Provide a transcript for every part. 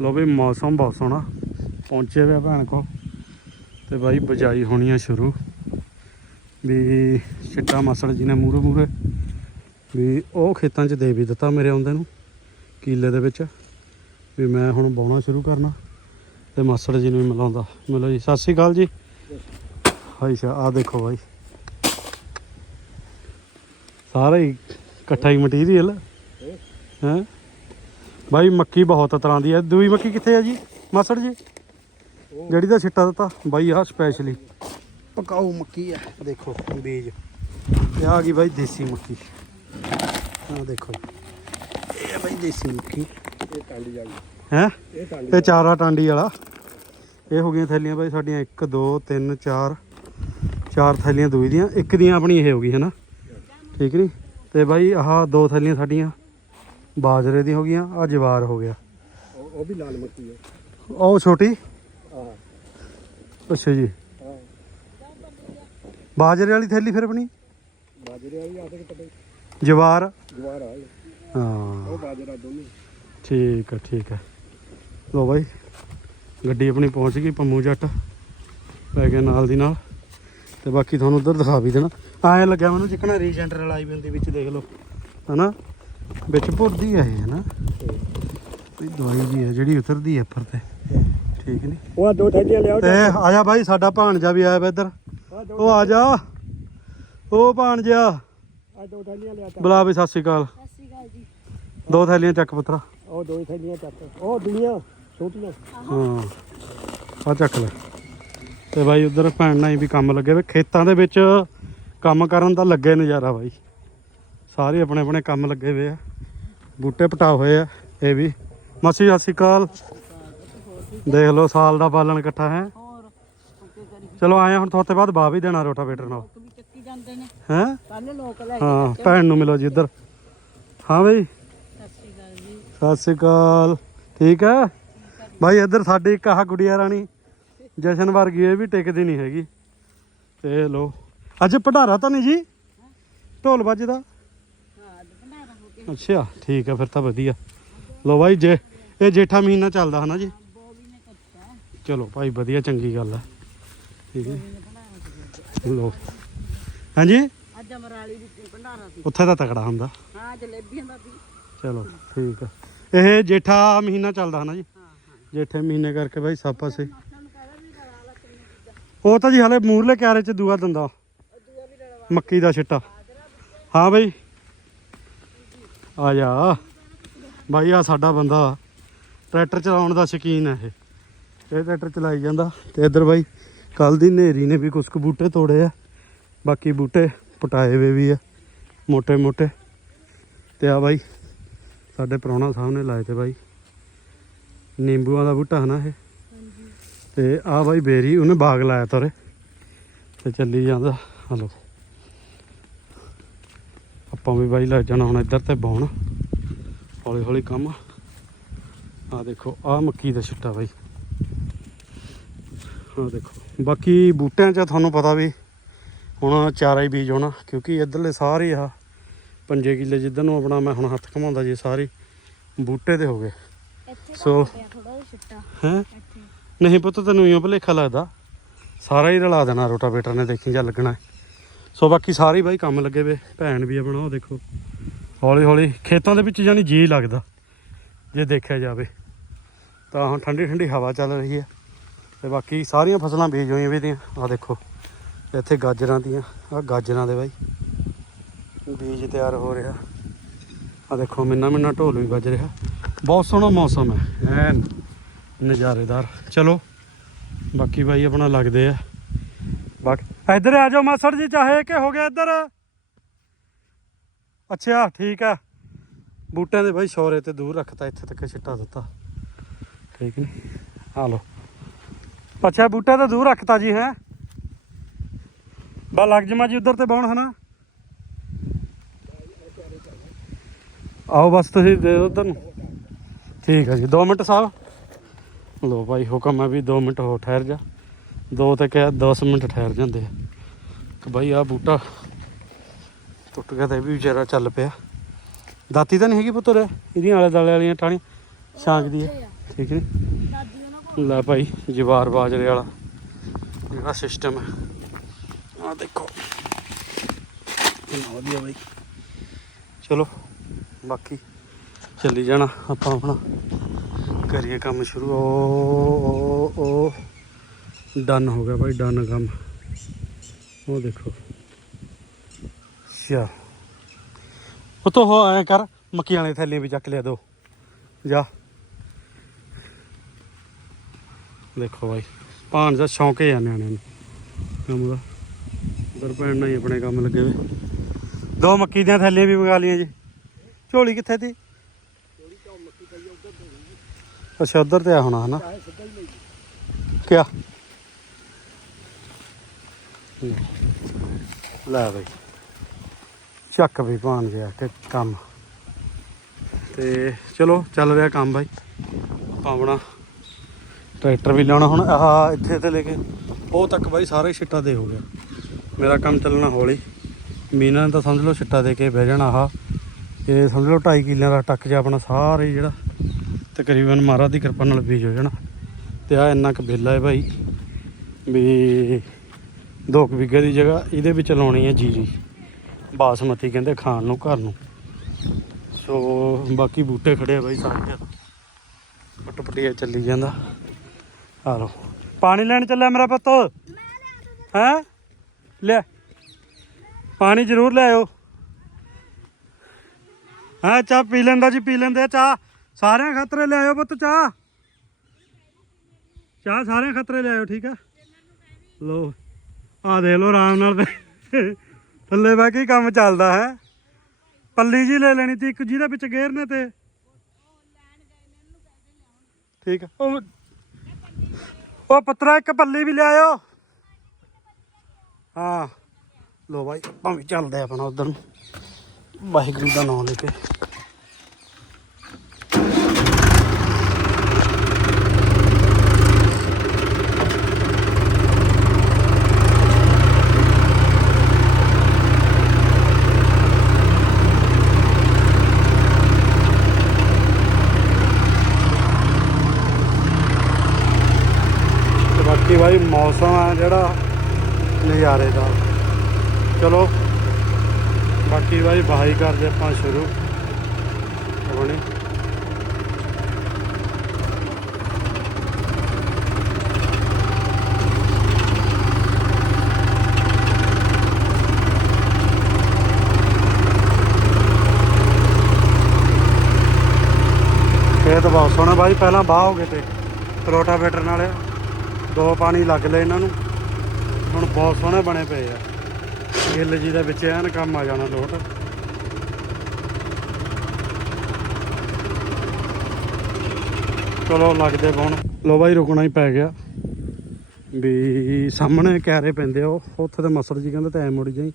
ਲੋ ਵੀ ਮੌਸਮ ਬਹੁਤ ਸੋਹਣਾ। ਪਹੁੰਚੇ ਵੇ ਭੈਣ ਕੋ ਤੇ ਬਾਈ ਬਜਾਈ ਹੋਣੀ ਆ ਸ਼ੁਰੂ। ਵੀ ਚਿੱਟਾ ਮਸੜ ਜੀ ਨੇ ਮੂਰੇ ਮੂਰੇ ਵੀ ਉਹ ਖੇਤਾਂ 'ਚ ਦੇ ਵੀ ਦਿੱਤਾ ਮੇਰੇ ਆਉਂਦੇ ਨੂੰ ਕੀਲੇ ਦੇ ਵਿੱਚ। ਵੀ ਮੈਂ ਹੁਣ ਬਾਉਣਾ ਸ਼ੁਰੂ ਕਰਨਾ ਤੇ ਮਾਸੜ ਜੀ ਨੂੰ ਵੀ ਮਿਲਾਉਂਦਾ। ਮਿਲੋ ਜੀ, ਸਤਿ ਸ਼੍ਰੀ ਅਕਾਲ ਜੀ। ਹਾਈ ਸ਼ਾ ਆ ਦੇਖੋ ਬਾਈ। ਸਾਰਾ ਹੀ ਇਕੱਠਾ ਹੀ ਮਟੀਰੀਅਲ। ਹੈ? ਬਾਈ ਮੱਕੀ ਬਹੁਤ ਤਰ੍ਹਾਂ ਦੀ ਹੈ ਦੂਈ ਮੱਕੀ ਕਿੱਥੇ ਹੈ ਜੀ? ਮਾਸੜ ਜੀ? ਜਿਹੜੀ ਦਾ ਛਿੱਟਾ ਦਿੱਤਾ। ਬਾਈ ਆ ਸਪੈਸ਼ਲੀ ਪਕਾਊ ਮੱਕੀ ਆ। ਦੇਖੋ ਬੀਜ। ਤੇ ਆ ਗਈ ਬਾਈ ਦੇਸੀ ਮੱਕੀ। ਆ ਦੇਖੋ ਇਹ ਹੈ ਬਾਈ ਦੇਸੀ ਮੱਕੀ। ਇਹ ਟਾਂਡੀ ਜਾ ਗਈ ਹੈ? ਇਹ ਟਾਂਡੀ ਤੇ ਚਾਰਾ ਟਾਂਡੀ ਵਾਲਾ। ਇਹ ਹੋ ਗਈਆਂ ਥੈਲੀਆਂ ਬਾਈ ਸਾਡੀਆਂ 1 2 3 4 ਚਾਰ ਥੈਲੀਆਂ ਦੂਈ ਦੀਆਂ। ਇੱਕ ਦੀਆਂ ਆਪਣੀ ਇਹ ਹੋ ਗਈ ਹੈ ਨਾ? ਠੀਕ ਨਹੀਂ ਤੇ ਬਾਈ ਆਹ ਦੋ ਥੈਲੀਆਂ ਸਾਡੀਆਂ। ਬਾਜਰੇ ਦੀ ਹੋ ਗਈਆਂ ਆ ਜਵਾਰ ਹੋ ਗਿਆ। ਉਹ ਉਹ ਵੀ ਲਾਲ ਮੱਕੀ ਹੈ। ਉਹ ਛੋਟੀ? ਅੱਛਾ ਜੀ। ਬਾਜਰੇ ਵਾਲੀ ਥੈਲੀ ਫਿਰ ਆਪਣੀ? ਬਾਜਰੇ ਵਾਲੀ ਆ ਕੇ ਪਤਾ ਜਵਾਰ? ਜਵਾਰ ਆ ਇਹ। ਹਾਂ। ਉਹ ਬਾਜਰਾ ਦੋਨੇ। ਠੀਕ ਹੈ ਠੀਕ ਹੈ ਲੋ ਬਾਈ ਗੱਡੀ ਆਪਣੀ ਪਹੁੰਚ ਗਈ ਪੰਮੂ ਜੱਟ। ਪੈ ਗਿਆ ਨਾਲ ਦੀ ਨਾਲ। ਤੇ ਬਾਕੀ ਤੁਹਾਨੂੰ ਉਧਰ ਦਿਖਾ ਵੀ ਦੇਣਾ। ਐਂ ਲੱਗਿਆ ਮੈਨੂੰ ਜਿੱਕਣਾ ਰੀਜੈਂਟਰ ਲਾਈ ਵੀ ਹੁੰਦੀ ਵਿੱਚ ਦੇਖ ਲਓ। ਹਨਾ? ਵਿੱਚ ਭੁਰਦੀ ਹੈ ਇਹ ਹਨਾ ਕੋਈ ਦਵਾਈ ਜੀ ਹੈ ਜਿਹੜੀ ਉਤਰਦੀ ਹੈ ਉੱਪਰ ਤੇ। ਠੀਕ ਨਹੀਂ ਉਹ ਆ ਦੋ ਥੈਲੀਆਂ ਲਿਆਓ ਤੇ ਆ ਜਾ ਬਾਈ ਸਾਡਾ ਭਾਣਜਾ ਵੀ ਆਇਆ ਵਾ ਇੱਧਰ। ਆ ਉਹ ਆ ਜਾ। ਉਹ ਭਾਣਜਾ। ਆ ਦੋ ਥੈਲੀਆਂ ਲਿਆ ਤਾ ਬੁਲਾ ਵੀ ਸਤਿ ਸ਼੍ਰੀ ਅਕਾਲ। ਸਤਿ ਸ਼੍ਰੀ ਅਕਾਲ ਜੀ। ਦੋ ਥੈਲੀਆਂ ਚੱਕ ਪੁੱਤਰਾ। ਉਹ ਦੋ ਹੀ ਥੈਲੀਆਂ ਚੱਕ। ਉਹ ਦੁਨੀਆ ਛੋਟੀਆਂ। ਹਾਂ। ਆ ਚੱਕ ਲੈ। ਤੇ ਬਾਈ ਉਧਰ ਭੈਣ ਨਾਲ ਵੀ ਕੰਮ ਲੱਗੇ ਵੇ। ਖੇਤਾਂ ਦੇ ਵਿੱਚ ਕੰਮ ਕਰਨ ਦਾ ਲੱਗੇ ਨਜ਼ਾਰਾ ਬਾਈ। ਸਾਰੇ ਆਪਣੇ ਆਪਣੇ ਕੰਮ ਲੱਗੇ ਵੇ ਆ। ਬੂਟੇ ਪਟਾ ਹੋਏ ਆ ਇਹ ਵੀ। ਮਾਸੀ ਸਤਿ ਸ਼੍ਰੀ ਅਕਾਲ। ਦੇਖ ਲਓ ਸਾਲ ਦਾ ਬਾਲਣ ਇਕੱਠਾ ਹੈ। ਚਲੋ ਆਏ ਹੁਣ ਥੋਤੇ ਬਾਅਦ ਬਾ ਵੀ ਦੇਣਾ ਰੋਟਾਵੇਟਰ ਨਾਲ। ਹੈ? ਹਾਂ ਭੈਣ ਨੂੰ ਮਿਲੋ ਜੀ ਇੱਧਰ। ਹਾਂ ਬਈ। ਸਤਿ ਸ਼੍ਰੀ ਅਕਾਲ ਠੀਕ ਹੈ? ਭਾਈ ਇੱਧਰ ਸਾਡੀ ਇੱਕ ਆਹ ਗੁੜੀਆ ਰਾਣੀ ਜਸ਼ਨ ਵਰਗੀ ਇਹ ਵੀ ਟਿਕਦੀ ਨਹੀਂ ਹੈਗੀ। ਤੇ ਲੋ ਅੱਜ ਪੜਾਰਾ ਤਾਂ ਨਹੀਂ ਜੀ? ਢੋਲ ਵੱਜਦਾ। ਭੰਡਾਰਾ ਅੱਛਾ ਠੀਕ ਹੈ ਫਿਰ ਤਾਂ ਵਧੀਆ। ਲੋ ਭਾਈ ਜੇ ਇਹ ਜੇਠਾ ਮਹੀਨਾ ਚੱਲਦਾ ਹਨਾ ਜੀ? ਚਲੋ ਭਾਈ ਵਧੀਆ ਚੰਗੀ ਗੱਲ ਹੈ ਠੀਕ ਹੈ ਸੀ ਲੋ ਹਾਂਜੀ? ਅੱਜ ਅਮਰਾਲੀ ਵਿੱਚ ਭੰਡਾਰਾ ਸੀ। ਉੱਥੇ ਤਾਂ ਤਕੜਾ ਹੁੰਦਾ। ਹਾਂ ਜਲੇਬੀਆਂ ਦਾ ਵੀ। ਚਲੋ ਠੀਕ ਹੈ ਇਹ ਜੇਠਾ ਮਹੀਨਾ ਚੱਲਦਾ ਹਨਾ ਜੀ? ਜੇਠੇ ਮਹੀਨੇ ਕਰਕੇ ਭਾਈ ਸਭ ਪਾਸੇ ਉਹ ਤਾਂ ਜੀ ਹਲੇ ਮੂਰਲੇ ਕਿਆਰੇ ਚ ਦੂਆ ਦੰਦਾ। ਮੱਕੀ ਦਾ ਛਿੱਟਾ। ਹਾਂ ਬਈ। ਆ ਜਾ। ਭਾਈ ਆ ਸਾਡਾ ਬੰਦਾ। ਟਰੈਕਟਰ ਚਲਾਉਣ ਦਾ ਸ਼ਕੀਨ ਹੈ ਇਹ। ਇਹ ਟਰੈਕਟਰ ਚਲਾਈ ਜਾਂਦਾ। ਤੇ ਇੱਧਰ ਭਾਈ ਕੱਲ ਦੀ ਨੇਰੀ ਨੇ ਵੀ ਕੁਝ ਕੁ ਬੂਟੇ ਤੋੜੇ ਆ। ਬਾਕੀ ਬੂਟੇ ਪਟਾਏ ਵੇ ਵੀ ਆ ਮੋਟੇ ਮੋਟੇ ਤੇ ਆ ਭਾਈ ਸਾਡੇ ਪ੍ਰਾਹੁਣਾ ਸਾਹਿਬ ਨੇ ਲਾਏ ਤੇ ਭਾਈ ਨਿੰਬੂਆਂ ਦਾ ਬੂਟਾ ਹਨਾ ਇਹ? ਤੇ ਆ ਭਾਈ ਬੇਰੀ ਉਹਨੇ ਬਾਗ ਲਾਇਆ ਤਰੇ ਤੇ ਚੱਲੀ ਜਾਂਦਾ। ਹਲੋ। ਆਪਾਂ ਵੀ ਬਾਈ ਲੱਗ ਜਾਣਾ ਹੁਣ ਇੱਧਰ ਤੇ ਬਾਉਣ ਹੌਲੀ ਹੌਲੀ ਕੰਮ। ਆ ਦੇਖੋ ਆ ਮੱਕੀ ਦਾ ਛਿੱਟਾ ਬਾਈ। ਆ ਦੇਖੋ ਬਾਕੀ ਬੂਟਿਆਂ 'ਚ ਤੁਹਾਨੂੰ ਪਤਾ ਵੀ ਹੁਣ ਚਾਰਾ ਹੀ ਬੀਜ ਹੋਣਾ ਕਿਉਂਕਿ ਇੱਧਰਲੇ ਸਾਰੇ ਆ ਪੰਜੇ ਕਿੱਲੇ ਜਿੱਧਰ ਨੂੰ ਆਪਣਾ ਮੈਂ ਹੁਣ ਹੱਥ ਘਮਾਉਂਦਾ ਜੀ ਸਾਰੇ ਬੂਟੇ ਤੇ ਹੋ ਗਏ। ਸੋ- ਹੈ ਨਹੀਂ ਪੁੱਤ ਤੈਨੂੰ ਇਉਂ ਭਲੇਖਾ ਲੱਗਦਾ। ਸਾਰਾ ਹੀ ਰਲਾ ਦੇਣਾ ਰੋਟਾਵੇਟਰ ਨੇ ਦੇਖੀ ਜਾਂ ਲੱਗਣਾ। ਹੈ। ਸੋ ਬਾਕੀ ਸਾਰੇ ਬਾਈ ਕੰਮ ਲੱਗੇ ਵੇ, ਭੈਣ ਵੀ ਆਪਣਾ, ਉਹ ਦੇਖੋ। ਹੌਲੀ ਹੌਲੀ ਖੇਤਾਂ ਦੇ ਵਿੱਚ ਜਾਨੀ ਜੀ ਲੱਗਦਾ, ਜੇ ਦੇਖਿਆ ਜਾਵੇ। ਤਾਂ ਹੁਣ ਠੰਡੀ ਠੰਡੀ ਹਵਾ ਚੱਲ ਰਹੀ ਹੈ ਤੇ ਬਾਕੀ ਸਾਰੀਆਂ ਫਸਲਾਂ ਬੀਜ ਹੋਈਆਂ ਵੀ ਦੀਆਂ ਆ ਦੇਖੋ, ਇੱਥੇ ਗਾਜਰਾਂ ਦੀਆਂ ਆ ਗਾਜਰਾਂ ਦੇ ਬਾਈ। ਬੀਜ ਤਿਆਰ ਹੋ ਰਿਹਾ। ਆ ਦੇਖੋ, ਮਿੰਨਾ ਮਿੰਨਾ ਢੋਲ ਵੀ ਵੱਜ ਰਿਹਾ। ਬਹੁਤ ਸੋਹਣਾ ਮੌਸਮ ਹੈ, ਐਨ ਨਜ਼ਾਰੇਦਾਰ। ਚਲੋ, ਬਾਕੀ ਬਾਈ ਆਪਣਾ ਲੱਗਦੇ ਆ। ਬਾਕੀ ਇੱਧਰ ਆ ਜਾਓ ਮਾਸੜ ਜੀ, ਚਾਹੇ ਕਿ ਹੋ ਗਿਆ ਇੱਧਰ। ਅੱਛਾ, ਠੀਕ ਆ। ਬੂਟਿਆਂ ਦੇ ਬਾਈ ਸ਼ੌਰੇ ਤੇ ਦੂਰ ਰੱਖਤਾ, ਇੱਥੇ ਤੱਕ ਛਿੱਟਾ ਦਿੱਤਾ। ਠੀਕ ਨਹੀਂ ਆ ਲੋ ਅੱਛਾ, ਬੂਟਿਆਂ ਤੇ ਦੂਰ ਰੱਖਤਾ ਜੀ, ਹੈ? ਬਾ ਲੱਗ ਜਮਾ ਜੀ, ਉਧਰ ਤੇ ਬਾਉਣ ਹਨਾ। ਆਓ ਬਸ ਤੁਸੀਂ ਦੇ ਦਿਓ ਉਧਰ ਨੂੰ। ਠੀਕ ਹੈ ਜੀ 2 ਮਿੰਟ ਸਾਹਿਬ। ਲੋ ਭਾਈ ਹੁਕਮ ਹੈ ਵੀ 2 ਮਿੰਟ ਹੋ ਠਹਿਰ ਜਾ। ਦੋ ਤੇ ਕਿਹਾ 10 ਮਿੰਟ ਠਹਿਰ ਜਾਂਦੇ ਆ। ਕਿ ਭਾਈ ਆ ਬੂਟਾ ਟੁੱਟ ਗਿਆ ਤਾਂ ਇਹ ਵੀ ਵਿਚਾਰਾ ਚੱਲ ਪਿਆ। ਦਾਤੀ ਤਾਂ ਨਹੀਂ ਹੈਗੀ ਪੁੱਤਰ ਇਹਦੀਆਂ ਆਲੇ ਦਾਲੇ ਵਾਲੀਆਂ ਟਾਹਣੀ ਛਾਂਕਦੀ ਹੈ ਠੀਕ ਹੈ ਦਾਦੀ ਲੈ ਭਾਈ, ਜਵਾਰ ਬਾਜਰੇ ਵਾਲਾ। ਜਿਹੜਾ ਸਿਸਟਮ ਹੈ ਆ ਦੇਖੋ। ਵਧੀਆ ਬਾਈ। ਚਲੋ, ਬਾਕੀ ਚੱਲੀ ਜਾਣਾ ਆਪਾਂ ਆਪਣਾ। ਕਰੀਏ ਕੰਮ ਸ਼ੁਰੂ। ਓ ਓ ਓ। ਡਨ ਹੋ ਗਿਆ ਭਾਈ, ਡਨ ਕੰਮ। ਉਹ ਦੇਖੋ। ਅੱਛਾ ਉਹ ਤੋਂ ਹੋ ਐ ਕਰ, ਮੱਕੀਆਂ ਵਾਲੇ ਥੈਲੇ ਵੀ ਚੱਕ ਲਿਆ ਦੋ। ਜਾ। ਦੇਖੋ ਭਾਈ, ਭਾਣ ਦਾ ਸ਼ੌਂਕ ਹੈ ਆ ਨਿਆਣਿਆਂ ਨੂੰ। ਕੰਮ ਦਾ। ਉਧਰ ਭੈਣ ਨਾਲ ਹੀ ਆਪਣੇ ਕੰਮ ਲੱਗੇ ਵੇ ਦੋ ਮੱਕੀ ਦੀਆਂ ਥੈਲੀਆਂ ਵੀ ਮੰਗਾ ਲਈਆਂ ਜੀ। ਝੋਲੀ ਕਿੱਥੇ ਤੀ? ਅੱਛਾ, ਉਧਰ ਤੇ ਆ ਹੋਣਾ, ਹਨਾ? ਚਾਹੇ ਕਿਆ? ਲੈ ਬਈ। ਚੱਕ ਵੀ ਭਾਣ ਗਿਆ ਕਿ ਕੰਮ। ਤੇ ਚਲੋ, ਚੱਲ ਰਿਹਾ ਕੰਮ ਬਾਈ। ਆਪਾਂ ਆਪਣਾ ਟਰੈਕਟਰ ਵੀ ਲਾਉਣਾ ਹੁਣ। ਆਹ ਇੱਥੇ ਤੇ ਲੈ ਕੇ ਉਹ ਤੱਕ ਬਾਈ ਸਾਰੇ ਛਿੱਟਾ ਦੇ ਹੋ ਗਿਆ। ਮੇਰਾ ਕੰਮ ਚੱਲਣਾ ਹੌਲੀ। ਮੀਨਾ ਨੇ ਤਾਂ ਸਮਝ ਲਓ ਛਿੱਟਾ ਦੇ ਕੇ ਬਹਿ ਜਾਣਾ ਆਹ। ਇਹ ਸਮਝ ਲਓ 2.5 ਕਿੱਲਿਆਂ ਦਾ ਟੱਕ ਜਾ ਆਪਣਾ ਸਾਰੇ ਜਿਹੜਾ ਤਕਰੀਬਨ ਮਹਾਰਾਜ ਦੀ ਕਿਰਪਾ ਨਾਲ ਬੀਜ ਹੋ ਜਾਣਾ। ਤੇ ਆ ਇੰਨਾ ਕੁ ਬੇਲਾ ਹੈ ਭਾਈ ਵੀ ਦੋ ਕੁ ਵਿਗੇ ਦੀ ਜਗ੍ਹਾ, ਇਹਦੇ ਵਿੱਚ ਲਾਉਣੀ ਹੈ ਜੀਰੀ ਬਾਸਮਤੀ ਕਹਿੰਦੇ ਖਾਣ ਨੂੰ, ਘਰ ਨੂੰ। ਸੋ, ਬਾਕੀ ਬੂਟੇ ਖੜੇ ਆ ਬਾਈ ਸਾਰੇ। ਪਟਪਟੀਆ ਚੱਲੀ ਜਾਂਦਾ। ਆ ਲੋ ਪਾਣੀ ਲੈਣ ਚੱਲਿਆ ਮੇਰਾ ਪੁੱਤ? ਹੈ? ਲੈ ਪਾਣੀ ਜ਼ਰੂਰ ਲਿਆਓ ਹਾਂ, ਚਾਹ ਪੀ ਲੈਂਦਾ ਜੀ, ਪੀ ਲੈਂਦੇ ਚਾਹ। ਸਾਰਿਆਂ ਖਤਰੇ ਲਿਆਇਓ ਪੁੱਤ ਚਾਹ। ਚਾਹ ਸਾਰਿਆਂ ਖਤਰੇ ਲਿਆਇਓ ਠੀਕ ਆ? ਲੋ ਆ ਦੇ ਲਓ ਆਰਾਮ ਨਾਲ ਬੈ- ਥੱਲੇ ਬਹਿ ਕੇ ਕੰਮ ਚੱਲਦਾ ਹੈ। ਪੱਲੀ ਜੀ ਲੈ ਲੈਣੀ ਤੀ ਇੱਕ ਜਿਹਦੇ ਵਿੱਚ ਗੇਰਨੇ ਤੇ। ਠੀਕ ਆ। ਉਹ ਉਹ ਪੁੱਤਰਾ ਇੱਕ ਪੱਲੀ ਵੀ ਲਿਆਇਓ। ਹਾਂ। ਲੋ ਬਾਈ, ਭਾਵੇਂ ਵੀ ਚੱਲਦੇ ਆਪਣਾ ਉਧਰ ਨੂੰ। ਵਾਹਿਗੁਰੂ ਦਾ ਨਾਮ ਲੈ ਕੇ ਤੇ ਬਾਕੀ ਭਾਈ ਮੌਸਮ ਆ ਜਿਹੜਾ ਨਜ਼ਾਰੇ ਦਾ। ਚਲੋ, ਬਾਕੀ ਭਾਈ ਬਹਾਈ ਕਰਦੇ ਆਪਾਂ ਸ਼ੁਰੂ। ਹੋਣੀ। ਖੇਤ ਬਹੁਤ ਸੋਹਣਾ ਬਾਈ, ਪਹਿਲਾਂ ਬਾਹ ਹੋ ਗਏ ਤੇ, ਰੋਟਾਵੇਟਰ ਨਾਲ। ਦੋ ਪਾਣੀ ਲੱਗ ਲਏ ਇਹਨਾਂ ਨੂੰ। ਹੁਣ ਬਹੁਤ ਸੋਹਣੇ ਬਣੇ ਪਏ ਆ। ਗਿੱਲ ਜੀ ਦੇ ਵਿੱਚ ਐਨ ਕੰਮ ਆ ਜਾਣਾ ਲੋਟ। ਚਲੋ ਲੱਗਦੇ ਪਾਉਣ ਲੋ ਬਾਈ, ਰੁਕਣਾ ਹੀ ਪੈ ਗਿਆ। ਵੀ ਸਾਹਮਣੇ ਕਿਆਰੇ ਪੈਂਦੇ ਆ ਉਹ। ਉੱਥੇ ਤੇ ਮਸਰ ਜੀ ਕਹਿੰਦੇ ਤਾਂ ਐ ਮੁੜ ਜਾਈ।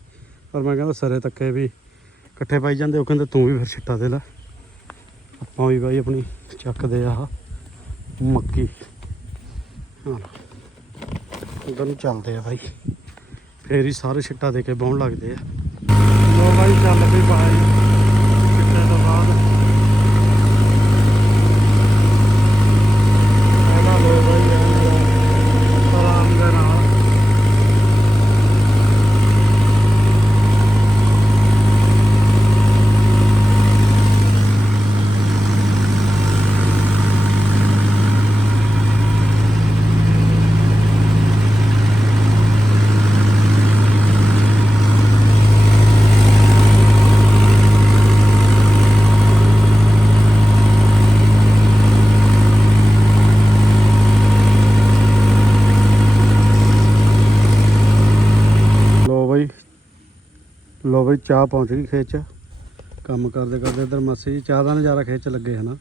ਪਰ ਮੈਂ ਕਹਿੰਦਾ ਸਰੇ ਤੱਕੇ ਵੀ ਇਕੱਠੇ ਪਾਈ ਜਾਂਦੇ। ਉਹ ਕਹਿੰਦੇ ਤੂੰ ਵੀ ਫਿਰ ਛਿੱਟਾ ਦੇ ਲੈ। ਆਪਾਂ ਵੀ ਬਾਈ ਆਪਣੀ ਚੱਕਦੇ ਆ ਆਹ ਮੱਕੀ। ਹਾਂ। ਉਧਰ ਨੂੰ ਚੱਲਦੇ ਆ ਬਾਈ। ਫੇਰ ਹੀ ਸਾਰੇ ਛਿੱਟਾ ਦੇ ਕੇ ਬਾਉਣ ਲੱਗਦੇ ਆ। ਲੋ ਬਾਈ ਚੱਲ ਪਈ ਬਾਹਰ ਛਿੱਟੇ ਤੋਂ ਬਾਅਦ ਇਹਦਾ ਲੋ ਬਾਈ ਐਨ ਆਰਾਮ ਦੇ ਨਾਲ ਲੋ ਬਈ ਲੋ ਬਈ ਚਾਹ ਪਹੁੰਚ ਗਈ ਖੇਤ ਚ। ਕੰਮ ਕਰਦੇ ਕਰਦੇ ਇਧਰ ਮਾਸੀ ਜੀ ਚਾਹ ਦਾ ਨਜ਼ਾਰਾ ਖੇਤ ਚ ਲੱਗੇ ਹਨਾ।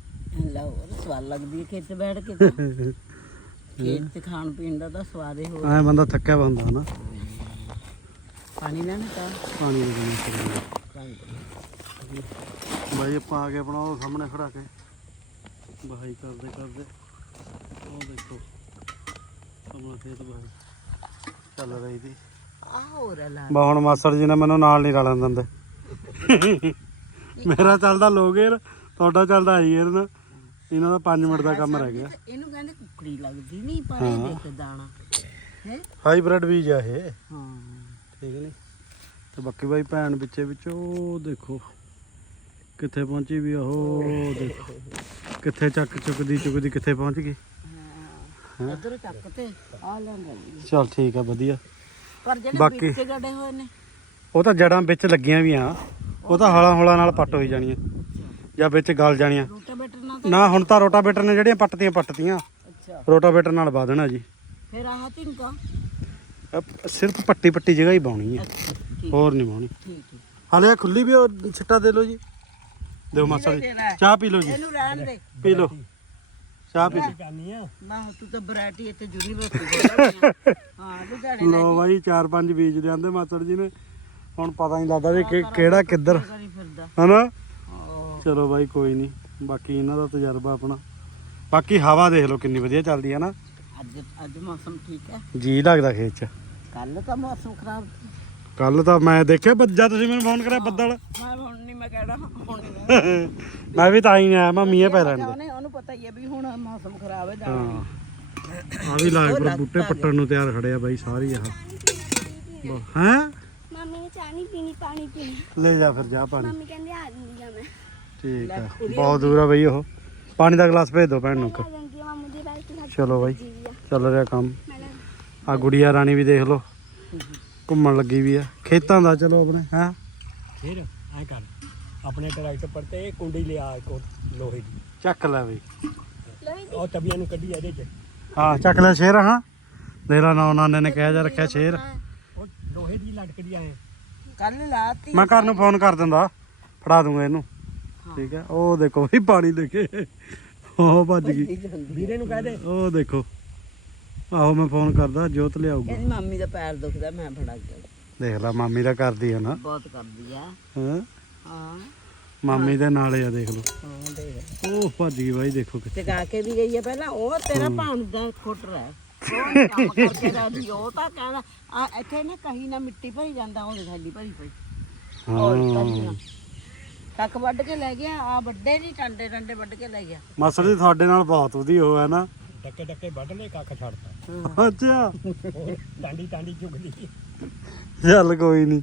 ਲਓ ਸਵਾਦ ਲੱਗਦੀ ਹੈ ਖੇਤ ਬੈਠ ਕੇ ਤਾਂ। ਖੇਤ 'ਚ ਖਾਣ ਪੀਣ ਦਾ ਤਾਂ ਸਵਾਦ ਹੀ ਹੋਰ। ਐ ਬੰਦਾ ਥੱਕਿਆ ਬੰਦਾ ਹਨਾ। ਪਾਣੀ ਲੈਣਾ ਤਾਂ ਪਾਣੀ ਦੇ ਦੇਣਾ ਸ਼ੁਰੂ ਬਾਈ ਆਪਾਂ ਆ ਕੇ ਆਪਣਾ ਉਹ ਸਾਹਮਣੇ ਖੜਾ ਕੇ। ਬਹਾਈ ਕਰਦੇ ਕਰਦੇ। ਉਹ ਦੇਖੋ। ਸਾਹਮਣੇ ਖੇਤ ਬਹਾਈ। ਚੱਲ ਰਹੀ ਦੀ ਆ ਹੋਰ ਲਾ। ਬਾ ਹੁਣ ਮਾਸੜ ਜੀ ਨੇ ਮੈਨੂੰ ਨਾਲ ਨਹੀਂ ਰਲਣ ਦਿੰਦੇ। ਮੇਰਾ ਚੱਲਦਾ ਲੋ ਗੇਅਰ ਤੁਹਾਡਾ ਚੱਲਦਾ ਗੇਅਰ ਨਾ ਇਹਨਾਂ ਦਾ 5 ਮਿੰਟ ਦਾ ਕੰਮ ਰਹਿ ਗਿਆ। ਇਹਨੂੰ ਕਹਿੰਦੇ ਕੁਕੜੀ ਲੱਗਦੀ ਨਹੀਂ ਪਰ ਇਹ ਦੇਖ ਦਾਣਾ। ਹੈ? ਹਾਈਬ੍ਰਿਡ ਬੀਜ ਆ ਇਹ। ਹਾਂ। ਠੀਕ ਨਹੀਂ? ਤੇ ਬਾਕੀ ਬਾਈ ਭੈਣ ਵਿੱਚੇ ਵਿੱਚ ਉਹ ਦੇਖੋ। ਕਿੱਥੇ ਪਹੁੰਚੀ ਵੀ ਉਹ ਦੇਖੋ। ਕਿੱਥੇ ਚੱਕ ਚੁੱਕਦੀ ਚੁੱਕਦੀ ਕਿੱਥੇ ਪਹੁੰਚ ਗਈ। ਹਾਂ। ਉਧਰ ਚੱਕ ਤੇ ਆ ਲੈਂਦਾ ਚਲ ਠੀਕ ਆ ਵਧੀਆ। ਪਰ ਜਿਹੜੇ ਬਾਕੀ- ਵਿੱਚ ਗੜੇ ਹੋਏ ਨੇ। ਉਹ ਤਾਂ ਜੜਾਂ ਵਿੱਚ ਲੱਗੀਆਂ ਵੀ ਆ। ਉਹ ਤਾਂ ਹੌਲਾ ਹੌਲਾ ਨਾਲ ਪੱਟ ਹੋਈ ਜਾਣੀਆਂ। ਜਾਂ ਵਿੱਚ ਗਲ ਜਾਣੀਆਂ। ਰੋਟਾਵੇਟਰ ਨਾਲ ਤਾਂ ਨਾ ਹੁਣ ਤਾਂ ਰੋਟਾਵੇਟਰ ਨੇ ਜਿਹੜੀਆਂ ਪੱਟਤੀਆਂ ਪੱਟਤੀਆਂ। ਅੱਛਾ। ਰੋਟਾਵੇਟਰ ਨਾਲ ਵਾ ਦੇਣਾ ਜੀ। ਫਿਰ ਆਹ ਤਿੰਕਾ ਅਹ ਸਿਰਫ ਪੱਟੀ ਪੱਟੀ ਜਗ੍ਹਾ ਹੀ ਪਾਉਣੀ ਅੱਛਾ ਠੀਕ। ਹੋਰ ਨਹੀਂ ਪਾਉਣੀ ਠੀਕ ਹੈ ਹਾਲੇ ਖੁੱਲੀ ਵੀ ਉਹ ਛਿੱਟਾ ਦੇ ਲਓ ਜੀ। ਦਿਓ ਮਾਸਾ ਜੀ। ਹੈ। ਚਾਹ ਪੀ ਲਓ ਜੀ। ਇਹਨੂੰ ਰਹਿਣ ਦੇ। ਪੀ ਲਓ। ਚਾਹ ਪੀ। ਲਓ ਕਰਨੀ ਆ। ਮੈਂ ਤੂੰ ਤਾਂ ਵੈਰਾਈਟੀ ਇੱਥੇ ਯੂਨੀਵਰਸਿਟੀ ਬੋਲਦਾ ਹਾਂ ਲੁਧਿਆਣੇ ਲੋ ਬਾਈ ਚਾਰ ਪੰਜ ਬੀਜ ਦੇ ਆਂਦੇ ਮਾਸੜ ਜੀ ਨੇ। ਹੁਣ ਪਤਾ ਨਹੀਂ ਲੱਗਦਾ ਵੀ ਕਿ- ਕਿਹੜਾ ਕਿੱਧਰ। ਕਰੀ ਫਿਰਦਾ। ਹਨਾ? ਹਾਂ। ਚਲੋ ਬਾਈ ਕੋਈ ਨਹੀਂ। ਬਾਕੀ ਇਹਨਾਂ ਦਾ ਤਜਰਬਾ ਆਪਣਾ। ਬਾਕੀ ਹਵਾ ਦੇਖ ਲਓ ਕਿੰਨੀ ਵਧੀਆ ਚੱਲਦੀ ਹੈ ਨਾ। ਅੱਜ ਅੱਜ ਮੌਸਮ ਠੀਕ ਹੈ ਜੀ ਲੱਗਦਾ ਖੇਤ 'ਚ। ਕੱਲ ਤਾਂ ਮੌਸਮ ਖਰਾਬ ਸੀ। ਕੱਲ ਤਾਂ ਮੈਂ ਦੇਖਿਆ ਬੱਜਾ ਤੁਸੀਂ ਮੈਨੂੰ ਫੋਨ ਕਰਿਆ ਬੱਦਲ। ਮੈਂ ਹੁਣ ਮੈਂ ਕਹਿਣਾ ਹੁਣ ਨਹੀਂ। ਮੈਂ ਵੀ ਤਾਂ ਹੀ ਆਇਆ ਮੈਂ ਮੀਂਹ ਪੈ ਲੈਣ ਦੇ। ਉਹਨੇ ਉਹਨੂੰ ਪਤਾ ਹੀ ਹੈ ਵੀ ਹੁਣ ਮੌਸਮ ਖਰਾਬ ਹੈ ਹਾਂ। ਜਾਣਾ ਆ ਵੀ ਲਾਗ ਪਰ ਬੂਟੇ ਪੱਟਣ ਨੂੰ ਤਿਆਰ ਖੜੇ ਆ ਬਾਈ ਸਾਰੀ ਆਹ। ਹੈ ਮੰਮੀ ਨੇ ਚਾਹ ਨਹੀਂ ਪੀਣੀ ਪਾਣੀ ਪੀਣਾ। ਲੈ ਜਾ ਫਿਰ ਜਾ ਪਾਣੀ। ਮੰਮੀ ਕਹਿੰਦੇ ਆ ਦਿੰਦੀ ਆ ਮੈਂ। ਠੀਕ ਆ। ਬਹੁਤ ਦੂਰ ਆ ਬਈ ਉਹ। ਪਾਣੀ ਦਾ ਗਲਾਸ ਭੇਜ ਦਿਓ ਭੈਣ ਨੂੰ ਇੱਕ। ਮਾਮੂ ਦੀ ਬਾਈਕ ਚਲੋ ਬਾਈ ਆ ਚੱਲ ਰਿਹਾ ਕੰਮ। ਮੈਂ ਆ ਗੁੜੀਆ ਰਾਣੀ ਵੀ ਦੇਖ ਲਓ। ਘੁੰਮਣ ਲੱਗੀ ਵੀ ਆ। ਖੇਤਾਂ ਦਾ ਚਲੋ ਆਪਣੇ ਹੈ? ਫਿਰ ਐ ਕਰ। ਆਪਣੇ ਟਰੈਕਟਰ ਪਰ ਤੇ ਇਹ ਕੁੰਡੀ ਲਿਆ ਇੱਕ ਉਹ ਲੋਹੇ ਦੀ। ਚੱਕ ਲੈ ਬਈ। ਉਹ ਤਬੀਆਂ ਨੂੰ ਕੱਢੀ ਇਹਦੇ ਚ। ਹਾਂ ਚੱਕ ਲੈ ਸ਼ੇਰ ਹਾਂ। ਦੇਖ ਲਾ ਨਾ ਨਾਨੇ ਨੇ ਕਿਹਾ ਜਾ ਰੱਖਿਆ ਸ਼ੇਰ। ਉਹ ਲੋਹੇ ਦੀ ਲਟਕਦੀ ਐ ਕੱਲ ਲਾਤੀ। ਮੈਂ ਘਰ ਨੂੰ ਫੋਨ ਕਰ ਦਿੰਦਾ। ਫੜਾ ਦੂੰਗਾ ਇਹਨੂੰ। ਠੀਕ ਹੈ। ਉਹ ਦੇਖੋ ਵੀ ਪਾਣੀ ਕੇ। ਉਹ ਭੱਜ ਗਈ। ਵੀਰੇ ਨੂੰ ਕਹਿ ਦੇ। ਉਹ ਦੇਖੋ। ਆਹੋ ਮੈਂ ਫੋਨ ਕਰਦਾ ਜੋਤ ਲਿਆਊਗਾ। ਕਹਿੰਦੀ ਮੰਮੀ ਦਾ ਪੈਰ ਦੁਖਦਾ ਮੈਂ ਫੜਾ ਕੇ ਦੇਖ ਲੈ ਮਾਮੀ ਦਾ ਕਰਦੀ ਆ ਨਾ। ਬਹੁਤ ਕਰਦੀ ਆ। ਹਾਂ? ਹਾਂ। ਮਾਮੀ ਦੇ ਨਾਲੇ ਆ ਦੇਖ ਲਓ। ਹਾਂ ਦੇਖ। ਉਹ ਭੱਜ ਗਈ ਬਾਈ ਦੇਖੋ ਕਿੱਥੇ। ਚਕਾ ਕੇ ਵੀ ਗਈ ਹੈ ਪਹਿਲਾਂ। ਉਹ ਤੇਰਾ ਭਾਣ ਦਾ ਖੁੱਟ ਰਿਹਾ। ਉਹ ਨੀ ਕੰਮ ਕਰਕੇ ਰਾਜੀ ਉਹ ਤਾਂ ਕਹਿੰਦਾ ਆ ਇੱਥੇ ਨਾ ਕਹੀ ਨਾ ਮਿੱਟੀ ਭਰੀ ਜਾਂਦਾ ਉਹ ਥੈਲੀ ਭਰੀ ਪਈ। ਹਾਂ। ਕੱਕ ਵੱਢ ਕੇ ਲੈ ਗਿਆ। ਆ ਵੱਡੇ ਨਹੀਂ ਟਾਂਡੇ ਟਾਂਡੇ ਵੱਢ ਕੇ ਲੈ ਗਿਆ। ਮਾਸੜ ਜੀ ਤੁਹਾਡੇ ਨਾਲ ਬਹੁਤ ਵਧੀਆ ਹੋਇਆ ਨਾ। ਡੱਕੇ ਡੱਕੇ ਵੱਢ ਲੈ ਕੱਖ ਛੱਡਤਾ। ਅੱਛਾ। ਉਹ ਟਾਂਡੀ ਟਾਂਡੀ ਚੁਗਲੀ। ਚੱਲ ਕੋਈ ਨਹੀਂ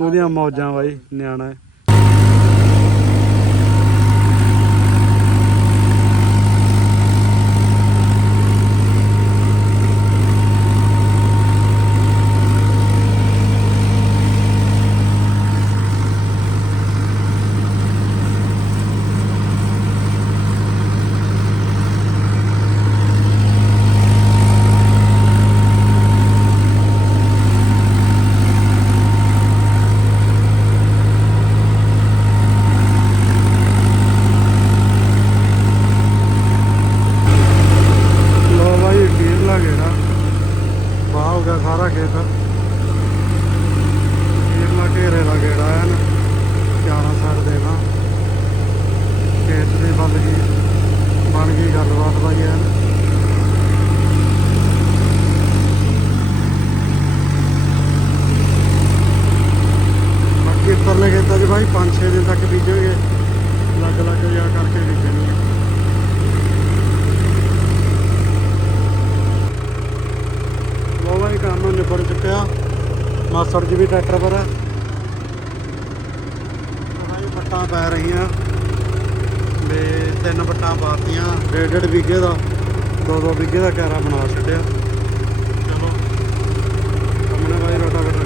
ਉਹਦੀਆਂ ਮੌਜਾਂ ਬਾਈ ਨਿਆਣਾ ਹੈ ਲੋ ਬਾਈ ਕੀਰ ਲਾ ਗੇੜਾ ਬਾਹ ਹੋ ਗਿਆ ਸਾਰਾ ਖੇਤ ਮਾਸੜ ਜੀ ਵੀ ਟਰੈਕਟਰ ਪਰ ਆ। ਜੀ ਪੈ ਰਹੀਆਂ। ਤੇ ਤਿੰਨ ਪੱਟਾਂ ਪਾਤੀਆਂ। ਡੇਢ ਡੇਢ ਵਿਗੇ ਦਾ ਦੋ ਦੋ ਵਿਗੇ ਦਾ ਕੈਰਾ ਬਣਾ ਛੱਡਿਆ। ਚਲੋ। ਸਾਹਮਣੇ ਬਾਈ ਰੋਟਾ ਬਟਾ